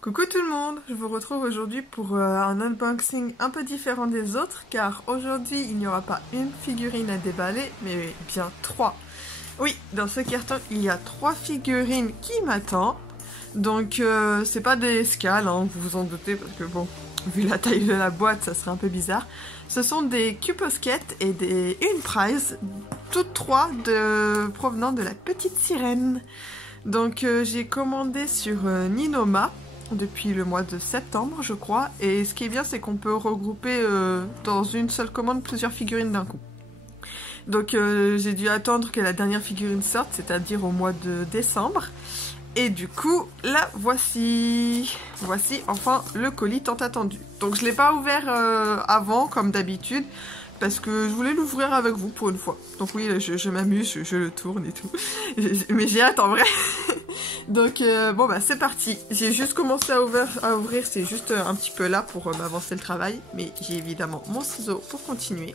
Coucou tout le monde, je vous retrouve aujourd'hui pour un unboxing un peu différent des autres car aujourd'hui il n'y aura pas une figurine à déballer mais bien 3. Oui, dans ce carton il y a 3 figurines qui m'attendent. Donc c'est pas des escales, hein, vous vous en doutez parce que bon, vu la taille de la boîte ça serait un peu bizarre. Ce sont des Q-Posket et une prize, toutes 3 provenant de la petite sirène. Donc j'ai commandé sur Ninoma depuis le mois de septembre je crois, et ce qui est bien c'est qu'on peut regrouper dans une seule commande plusieurs figurines d'un coup. Donc j'ai dû attendre que la dernière figurine sorte, c'est-à-dire au mois de décembre, et du coup la voici enfin le colis tant attendu. Donc je l'ai pas ouvert avant comme d'habitude parce que je voulais l'ouvrir avec vous pour une fois. Donc oui, je m'amuse, je le tourne et tout. Mais j'ai hâte en vrai. Donc bon bah c'est parti. J'ai juste commencé à ouvrir, c'est juste un petit peu là pour m'avancer le travail. Mais j'ai évidemment mon ciseau pour continuer.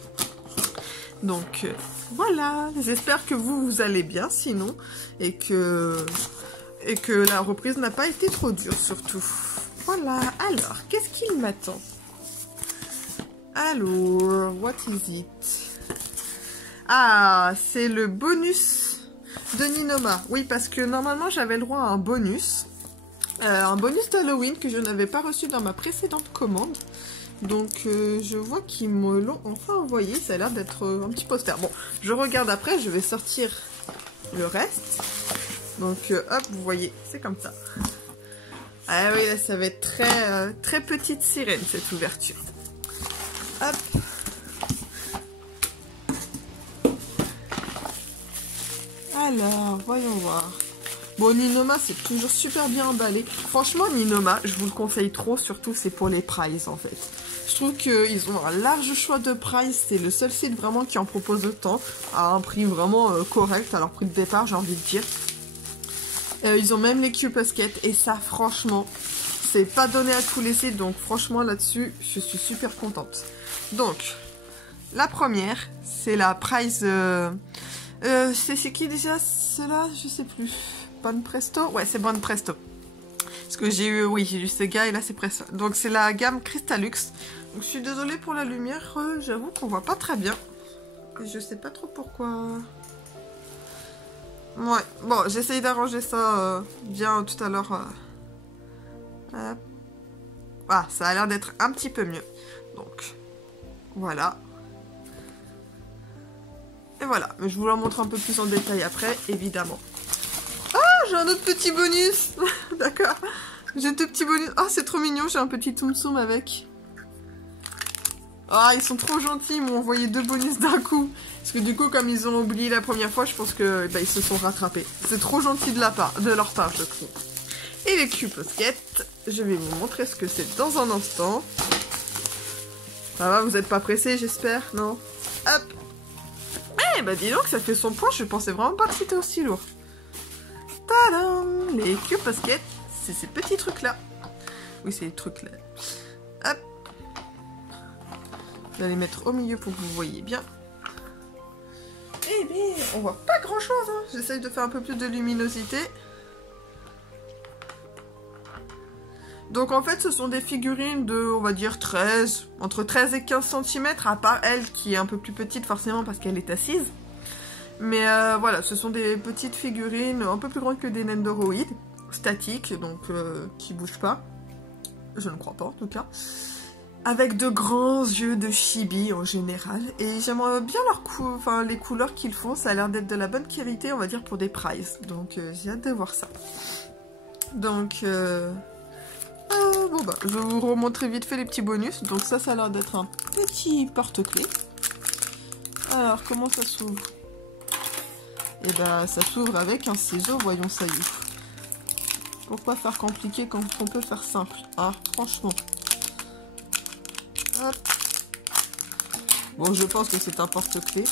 Donc voilà, j'espère que vous allez bien sinon. Et que la reprise n'a pas été trop dure surtout. Voilà, alors qu'est-ce qu'il m'attend ? Alors, what is it? Ah, c'est le bonus de Ninoma. Oui, parce que normalement, j'avais le droit à un bonus d'Halloween que je n'avais pas reçu dans ma précédente commande. Donc, je vois qu'ils me l'ont enfin envoyé. Ça a l'air d'être un petit poster. Bon, je regarde après, je vais sortir le reste. Donc, hop, vous voyez, c'est comme ça. Ah oui, là, ça va être très petite sirène, cette ouverture. Hop. Alors, voyons voir. Bon, Ninoma, c'est toujours super bien emballé. Franchement, Ninoma, je vous le conseille trop, surtout c'est pour les prizes en fait. Je trouve qu'ils ont un large choix de prizes, c'est le seul site vraiment qui en propose autant, à un prix vraiment correct, à leur prix de départ, j'ai envie de dire. Ils ont même les Q-Posket, et ça, franchement, c'est pas donné à tous les sites, donc franchement, là-dessus, je suis super contente. Donc, la première, c'est la prize... c'est qui déjà cela? Je sais plus. Bon Presto? Ouais, c'est Bon Presto. Parce que j'ai eu, oui, j'ai eu Sega et là c'est Presto. Donc c'est la gamme Crystalux. Donc je suis désolée pour la lumière, j'avoue qu'on voit pas très bien. Et je sais pas trop pourquoi. Ouais, bon, j'essaye d'arranger ça bien tout à l'heure. Ah, ça a l'air d'être un petit peu mieux. Donc, voilà. Et voilà, mais je vous la montre un peu plus en détail après, évidemment. Ah, j'ai un autre petit bonus. D'accord. J'ai deux petits bonus. Ah, c'est trop mignon, j'ai un petit Tsum Tsum avec. Ah, ils sont trop gentils, ils m'ont envoyé 2 bonus d'un coup. Parce que du coup, comme ils ont oublié la première fois, je pense que ils se sont rattrapés. C'est trop gentil de leur part, je trouve. Et les Q-Posket, je vais vous montrer ce que c'est dans un instant. Ça va, vous n'êtes pas pressés, j'espère, non? Hop. Eh bah dis donc, ça fait son poids, je pensais vraiment pas que c'était aussi lourd. Tadam! Les Q-Posket, c'est ces petits trucs-là. Oui, c'est les trucs-là. Hop. Je vais les mettre au milieu pour que vous voyez bien. Eh bien, on voit pas grand-chose, hein. J'essaye de faire un peu plus de luminosité. Donc en fait, ce sont des figurines de, on va dire, entre 13 et 15 cm, à part elle qui est un peu plus petite forcément parce qu'elle est assise. Mais voilà, ce sont des petites figurines un peu plus grandes que des Nendoroid, statiques, donc qui bougent pas. Je ne crois pas en tout cas. Avec de grands yeux de chibi en général. Et j'aimerais bien les couleurs qu'ils font, ça a l'air d'être de la bonne qualité, on va dire, pour des prizes. Donc j'ai hâte de voir ça. Donc... bon bah, je vais vous remontrer vite fait les petits bonus. Donc ça a l'air d'être un petit porte-clés. Alors, comment ça s'ouvre? Et bah, ça s'ouvre avec un ciseau, voyons ça y est. Pourquoi faire compliqué quand on peut faire simple? Ah, franchement. Hop. Bon, je pense que c'est un porte-clés.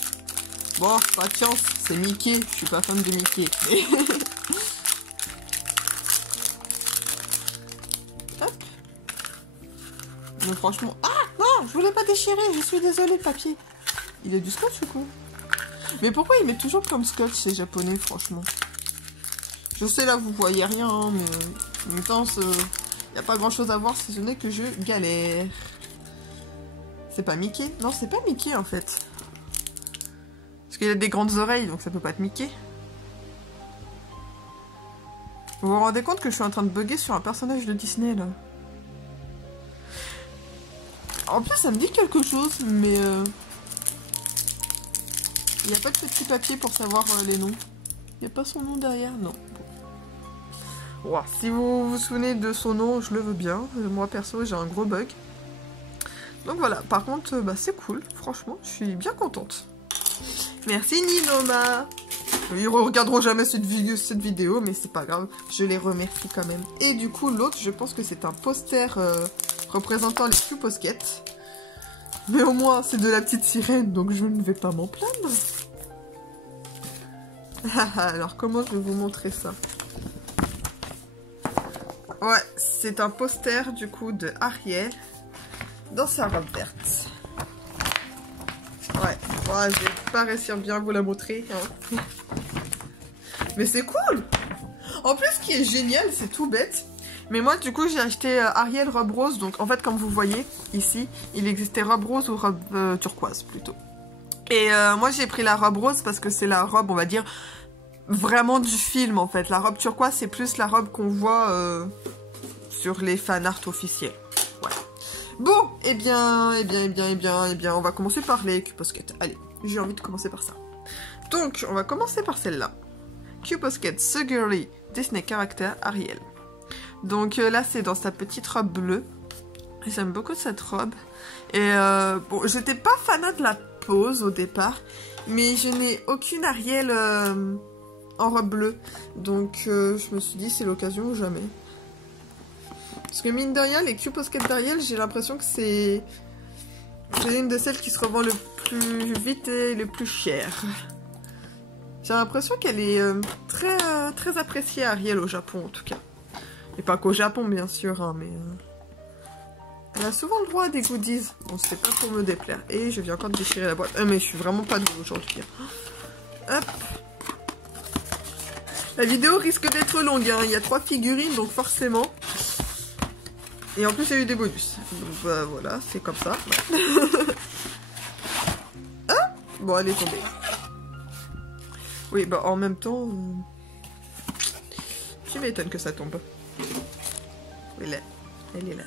Bon, pas de chance, c'est Mickey. Je suis pas fan de Mickey. Mais... Mais franchement... Ah non, je voulais pas déchirer, je suis désolée, papier. Il a du scotch ou quoi? Mais pourquoi il met toujours comme scotch ces japonais, franchement? Je sais, là, vous voyez rien, hein, mais en même temps, Il n'y a pas grand chose à voir si ce n'est que je galère. C'est pas Mickey? Non, c'est pas Mickey en fait. Parce qu'il a des grandes oreilles, donc ça peut pas être Mickey. Vous vous rendez compte que je suis en train de bugger sur un personnage de Disney là? En plus, ça me dit quelque chose, mais il n'y a pas de petit papier pour savoir les noms. Il n'y a pas son nom derrière? Non. Wow. Si vous vous souvenez de son nom, je le veux bien. Moi perso, j'ai un gros bug. Donc voilà, par contre, bah, c'est cool. Franchement, je suis bien contente. Merci Ninoma. Ils regarderont jamais cette vidéo, mais c'est pas grave. Je les remercie quand même. Et du coup, l'autre, je pense que c'est un poster représentant les Q-Posket. Mais au moins, c'est de la petite sirène, donc je ne vais pas m'en plaindre. Alors, comment je vais vous montrer ça? Ouais, c'est un poster, du coup, de Ariel dans sa robe verte. Ouais, je vais pas réussir bien à vous la montrer. Hein. Mais c'est cool! En plus, ce qui est génial, c'est tout bête. Mais moi, du coup, j'ai acheté Ariel robe rose. Donc, en fait, comme vous voyez, ici, il existait robe rose ou robe turquoise, plutôt. Et moi, j'ai pris la robe rose parce que c'est la robe, on va dire, vraiment du film, en fait. La robe turquoise, c'est plus la robe qu'on voit sur les fanarts officiels. Voilà. Bon, eh bien, on va commencer par les Q-Posket. Allez, j'ai envie de commencer par ça. Donc, on va commencer par celle-là. Q-Posket, The Girly Disney Character Ariel. Donc là, c'est dans sa petite robe bleue. J'aime beaucoup cette robe. Et bon, j'étais pas fanat de la pose au départ, mais je n'ai aucune Ariel en robe bleue. Donc je me suis dit, c'est l'occasion ou jamais. Parce que mine de rien, les Q-Posket d'Ariel, j'ai l'impression que c'est une de celles qui se revend le plus vite et le plus cher. J'ai l'impression qu'elle est très appréciée, Ariel, au Japon, en tout cas. Et pas qu'au Japon, bien sûr, hein, mais... Elle a souvent le droit à des goodies. Bon, c'est pas pour me déplaire. Et je viens encore de déchirer la boîte. Mais je suis vraiment pas douée aujourd'hui. Hop. La vidéo risque d'être longue, hein. Il y a 3 figurines, donc forcément. Et en plus, il y a eu des bonus. Donc, bah, voilà, c'est comme ça. Ah bon, elle est tombée. Oui, bah en même temps, tu m'étonnes que ça tombe. Elle est là.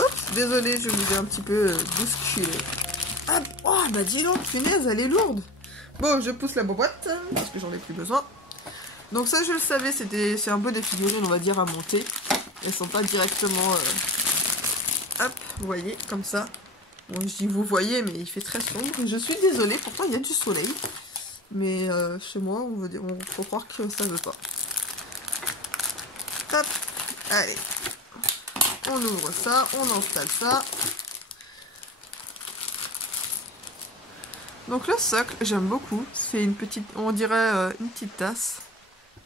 Oups, désolée, je vous ai un petit peu bousculé. Ah, oh, bah dis donc, punaise, elle est lourde. Bon, je pousse la boîte, parce que j'en ai plus besoin. Donc ça, je le savais, c'est un peu des figurines, on va dire, à monter. Elles sont pas directement... Hop, vous voyez, comme ça. Bon, je dis vous voyez, mais il fait très sombre. Je suis désolée, pourtant il y a du soleil. Mais chez moi, on faut croire que ça veut pas. Hop, allez. On ouvre ça, on installe ça. Donc le socle, j'aime beaucoup. C'est une petite, on dirait une petite tasse.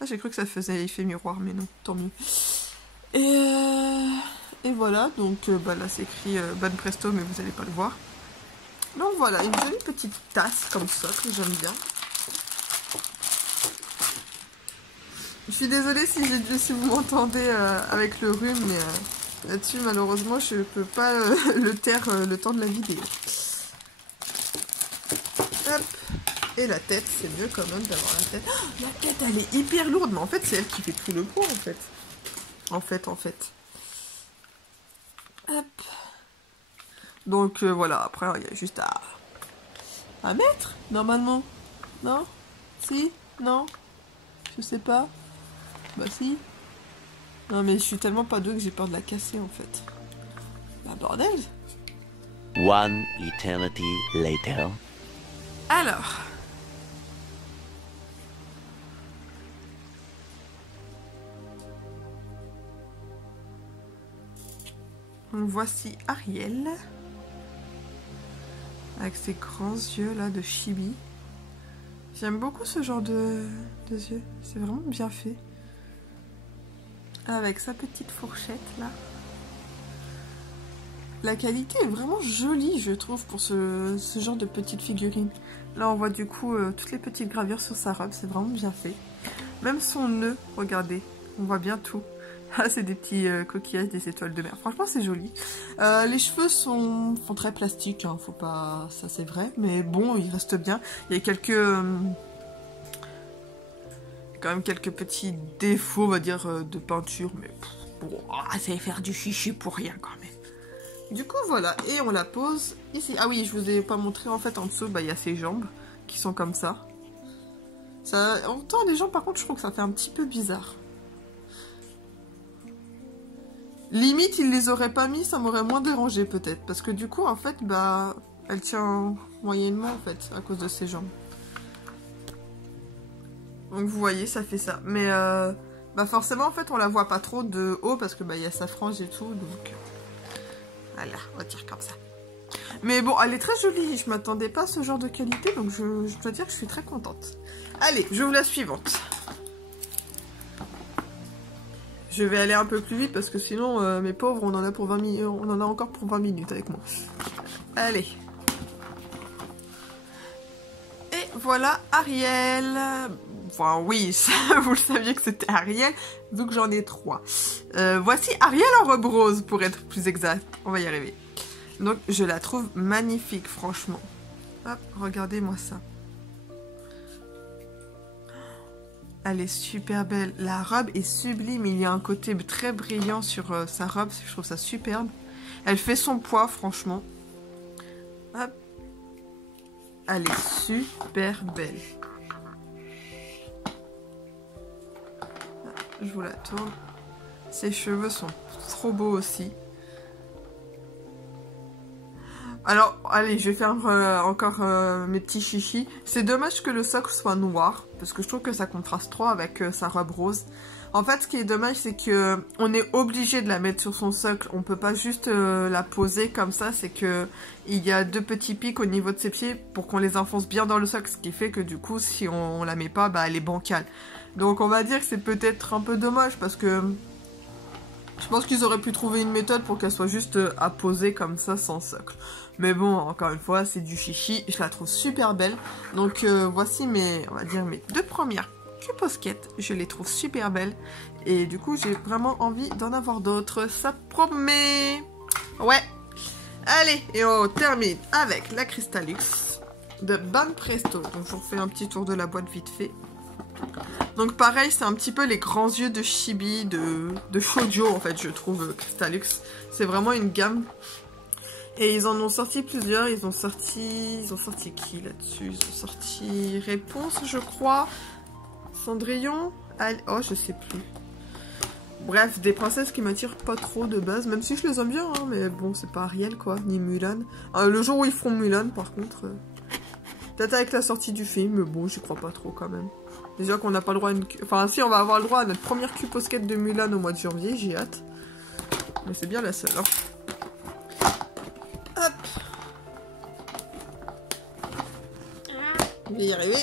Ah, j'ai cru que ça faisait effet miroir, mais non, tant mieux. Et voilà, donc bah, là c'est écrit Bonne Presto, mais vous n'allez pas le voir. Donc voilà, une jolie petite tasse comme socle, j'aime bien. Je suis désolée si vous m'entendez avec le rhume, mais là-dessus, malheureusement, je ne peux pas le taire le temps de la vidéo. Hop. Et la tête, c'est mieux quand même d'avoir la tête. Oh, la tête, elle est hyper lourde, mais en fait, c'est elle qui fait tout le poids, en fait. En fait. Hop. Donc, voilà, après, il y a juste à mettre, normalement. Non? Si? Non? Je sais pas. Bah si. Non mais je suis tellement pas douée que j'ai peur de la casser en fait. Bah bordel. One eternity later. Alors. Voici Ariel. Avec ses grands yeux là de chibi. J'aime beaucoup ce genre de yeux. C'est vraiment bien fait. Avec sa petite fourchette là. La qualité est vraiment jolie, je trouve, pour ce genre de petite figurine. Là, on voit du coup toutes les petites gravures sur sa robe, c'est vraiment bien fait. Même son nœud, regardez, on voit bien tout. Ah, c'est des petits coquillages, des étoiles de mer. Franchement, c'est joli. Les cheveux font très plastique, hein, faut pas... Ça, c'est vrai. Mais bon, ils restent bien. Il y a quelques... quand même quelques petits défauts, on va dire, de peinture. Mais bon, ça va faire du chichi pour rien, quand même. Du coup, voilà. Et on la pose ici. Ah oui, je vous ai pas montré. En fait, en dessous, bah, il y a ses jambes qui sont comme ça. En temps, les jambes, par contre, je trouve que ça fait un petit peu bizarre. Limite, il les aurait pas mis, ça m'aurait moins dérangé peut-être. Parce que du coup, en fait, bah, elle tient moyennement, en fait, à cause de ses jambes. Donc vous voyez, ça fait ça. Mais, bah forcément, en fait, on la voit pas trop de haut parce que, bah, il y a sa frange et tout, donc... Voilà, on va dire comme ça. Mais bon, elle est très jolie, je m'attendais pas à ce genre de qualité, donc je dois dire que je suis très contente. Allez, j'ouvre la suivante. Je vais aller un peu plus vite parce que sinon, mes pauvres, on en a pour 20 minutes, on en a encore pour 20 minutes avec moi. Allez. Et voilà Ariel. Enfin oui, ça, vous le saviez que c'était Ariel, vu que j'en ai 3. Voici Ariel en robe rose, pour être plus exact. On va y arriver. Donc je la trouve magnifique, franchement. Hop, regardez-moi ça. Elle est super belle. La robe est sublime. Il y a un côté très brillant sur sa robe. Je trouve ça superbe. Elle fait son poids, franchement. Hop. Elle est super belle. Je vous la tourne. Ses cheveux sont trop beaux aussi. Alors, allez, je vais faire encore mes petits chichis. C'est dommage que le socle soit noir, parce que je trouve que ça contraste trop avec sa robe rose. En fait, ce qui est dommage, c'est que on est obligé de la mettre sur son socle. On peut pas juste la poser comme ça. C'est que il y a 2 petits pics au niveau de ses pieds pour qu'on les enfonce bien dans le socle. Ce qui fait que du coup, si on la met pas, bah elle est bancale. Donc on va dire que c'est peut-être un peu dommage parce que... Je pense qu'ils auraient pu trouver une méthode pour qu'elle soit juste à poser comme ça sans socle. Mais bon, encore une fois, c'est du chichi. Je la trouve super belle. Donc voici on va dire mes 2 premières cuposquettes. Je les trouve super belles. Et du coup, j'ai vraiment envie d'en avoir d'autres. Ça promet. Ouais. Allez, et on termine avec la Crystallux de Banpresto. Donc je vous refais un petit tour de la boîte vite fait. Donc pareil, c'est un petit peu les grands yeux de Chibi, de Shoujo en fait, je trouve, Crystallux. C'est vraiment une gamme. Et ils en ont sorti plusieurs, ils ont sorti qui là-dessus? Ils ont sorti Réponse, je crois. Cendrillon, oh, je sais plus. Bref, des princesses qui m'attirent pas trop de base, même si je les aime bien, hein, mais bon, c'est pas Ariel quoi, ni Mulan. Le jour où ils feront Mulan, par contre, peut-être avec la sortie du film, mais bon, j'y crois pas trop quand même. Déjà qu'on n'a pas le droit à une... Enfin, si, on va avoir le droit à notre première cuposquette de Mulan au mois de janvier, j'ai hâte. Mais c'est bien la seule, hein. Hop. Je vais y arriver.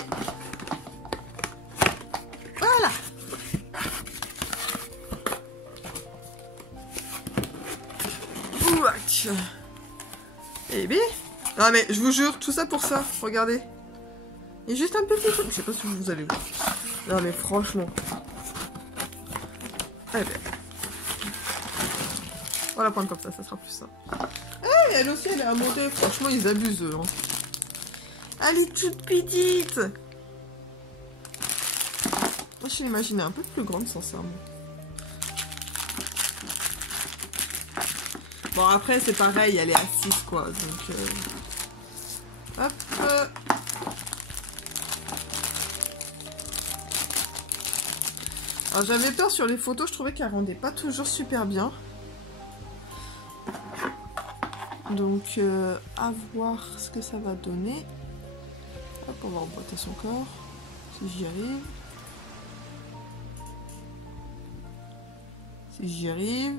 Voilà. Ouac. Eh bien... Non mais, je vous jure, tout ça pour ça, regardez. Il y a juste un petit truc, je sais pas si vous allez voir. Non mais franchement. Eh bien. On va la prendre comme ça sera plus simple. Ah, et elle aussi, elle est à monter. Franchement, ils abusent, eux. Hein. Elle est toute petite. Moi, je l'imaginais un peu plus grande, sincèrement. Bon, après, c'est pareil, elle est assise, quoi. Donc, hop. Alors j'avais peur sur les photos, je trouvais qu'elle rendait pas toujours super bien. Donc à voir ce que ça va donner. Hop, on va emboîter son corps, si j'y arrive. Si j'y arrive.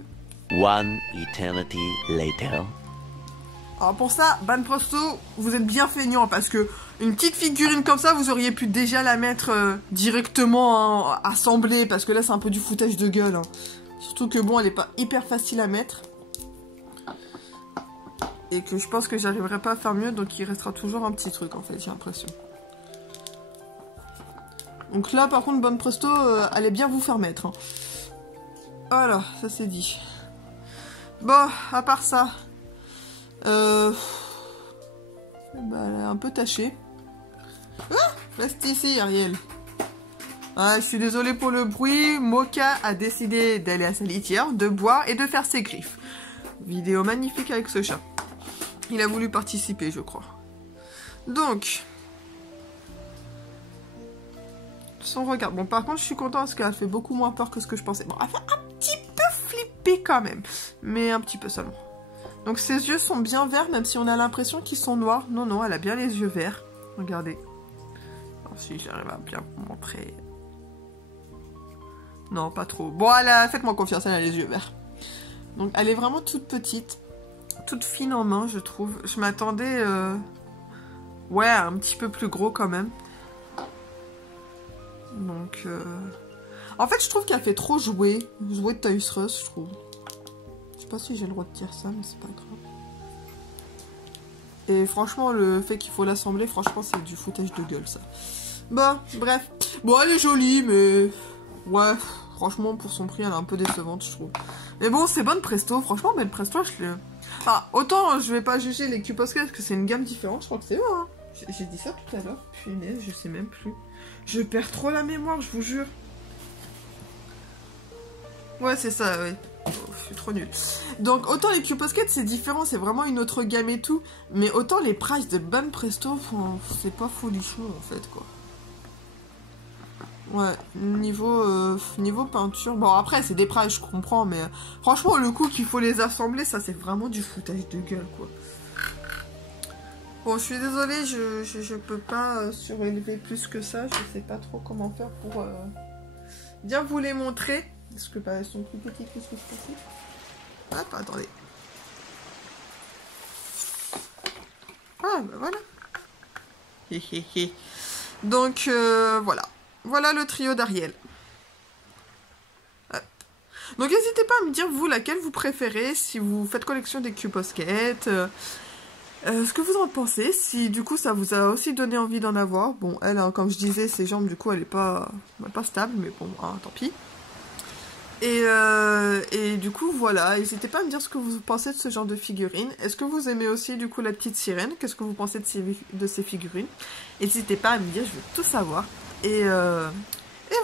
One eternity later. Alors pour ça, Banpresto, vous êtes bien feignant parce que une petite figurine comme ça, vous auriez pu déjà la mettre directement assemblée parce que là c'est un peu du foutage de gueule. Hein. Surtout que bon, elle est pas hyper facile à mettre. Et que je pense que j'arriverai pas à faire mieux, donc il restera toujours un petit truc en fait, j'ai l'impression. Donc là par contre, Banpresto, allez bien vous faire mettre. Hein. Voilà, ça c'est dit. Bon, à part ça, bah, elle est un peu tachée. Ah, reste ici, Ariel. Ah, je suis désolée pour le bruit. Mocha a décidé d'aller à sa litière, de boire et de faire ses griffes. Vidéo magnifique avec ce chat. Il a voulu participer, je crois. Donc, son regard. Bon, par contre, je suis contente parce qu'elle fait beaucoup moins peur que ce que je pensais. Bon, elle fait un petit peu flipper quand même, mais un petit peu seulement. Donc, ses yeux sont bien verts, même si on a l'impression qu'ils sont noirs. Non, non, elle a bien les yeux verts. Regardez. Alors, si j'arrive à bien vous montrer. Non, pas trop. Bon, faites-moi confiance, elle a les yeux verts. Donc, elle est vraiment toute petite. Toute fine en main, je trouve. Je m'attendais... Ouais, un petit peu plus gros quand même. Donc... En fait, je trouve qu'elle fait trop jouer. Jouer de Toys R Us, je trouve. Je sais pas si j'ai le droit de dire ça, mais c'est pas grave. Et franchement, le fait qu'il faut l'assembler, franchement, c'est du foutage de gueule, ça. Bon, bref. Bon, elle est jolie, mais... Ouais, franchement, pour son prix, elle est un peu décevante, je trouve. Mais bon, c'est bonne Presto. Franchement, belle Presto, je l'ai... Enfin, autant, je vais pas juger les Q-Posket, parce que c'est une gamme différente. Je crois que c'est eux, hein. J'ai dit ça tout à l'heure. Punaise, je sais même plus. Je perds trop la mémoire, je vous jure. Ouais, c'est ça, oui. Oh, je suis trop nulle. Donc, autant les Q-Posket, c'est différent, c'est vraiment une autre gamme et tout. Mais autant les prices de Ban Presto, c'est pas folichon, en fait, quoi. Ouais, niveau peinture... Bon, après, c'est des prices, je comprends, mais... franchement, le coup qu'il faut les assembler, ça, c'est vraiment du foutage de gueule, quoi. Bon, je suis désolée, je peux pas surélever plus que ça. Je sais pas trop comment faire pour bien vous les montrer. Parce que bah, elles sont plus petites que ce que je pensais. Hop, attendez. Ah, bah voilà. Donc, voilà. Voilà le trio d'Ariel. Donc, n'hésitez pas à me dire, vous, laquelle vous préférez, si vous faites collection des Q-Posket. Ce que vous en pensez, si du coup ça vous a aussi donné envie d'en avoir. Bon, elle, hein, comme je disais, ses jambes, du coup, elle est pas stable, mais bon, hein, tant pis. Et du coup, voilà, n'hésitez pas à me dire ce que vous pensez de ce genre de figurines. Est-ce que vous aimez aussi, du coup, la petite sirène? Qu'est-ce que vous pensez de ces figurines? N'hésitez pas à me dire, je veux tout savoir. Et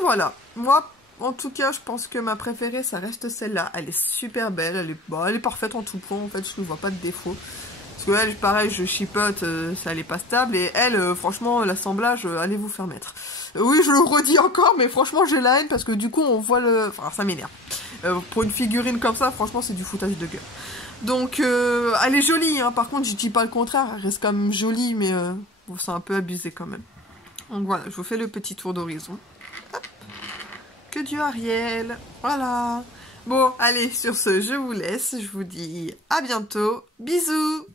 voilà, moi, en tout cas, je pense que ma préférée, ça reste celle-là. Elle est super belle, elle est parfaite en tout point, en fait, je ne vois pas de défaut. Parce que elle, pareil, je chipote, ça elle est pas stable. Et elle, franchement, l'assemblage, allez vous faire mettre. Oui, je le redis encore, mais franchement, j'ai la haine parce que du coup, on voit le... Enfin, ça m'énerve. Pour une figurine comme ça, franchement, c'est du foutage de gueule. Donc, elle est jolie, hein. Par contre, je dis pas le contraire. Elle reste quand même jolie, mais bon, c'est un peu abusé quand même. Donc voilà, je vous fais le petit tour d'horizon. Que Dieu Ariel. Voilà. Bon, allez, sur ce, je vous laisse. Je vous dis à bientôt. Bisous.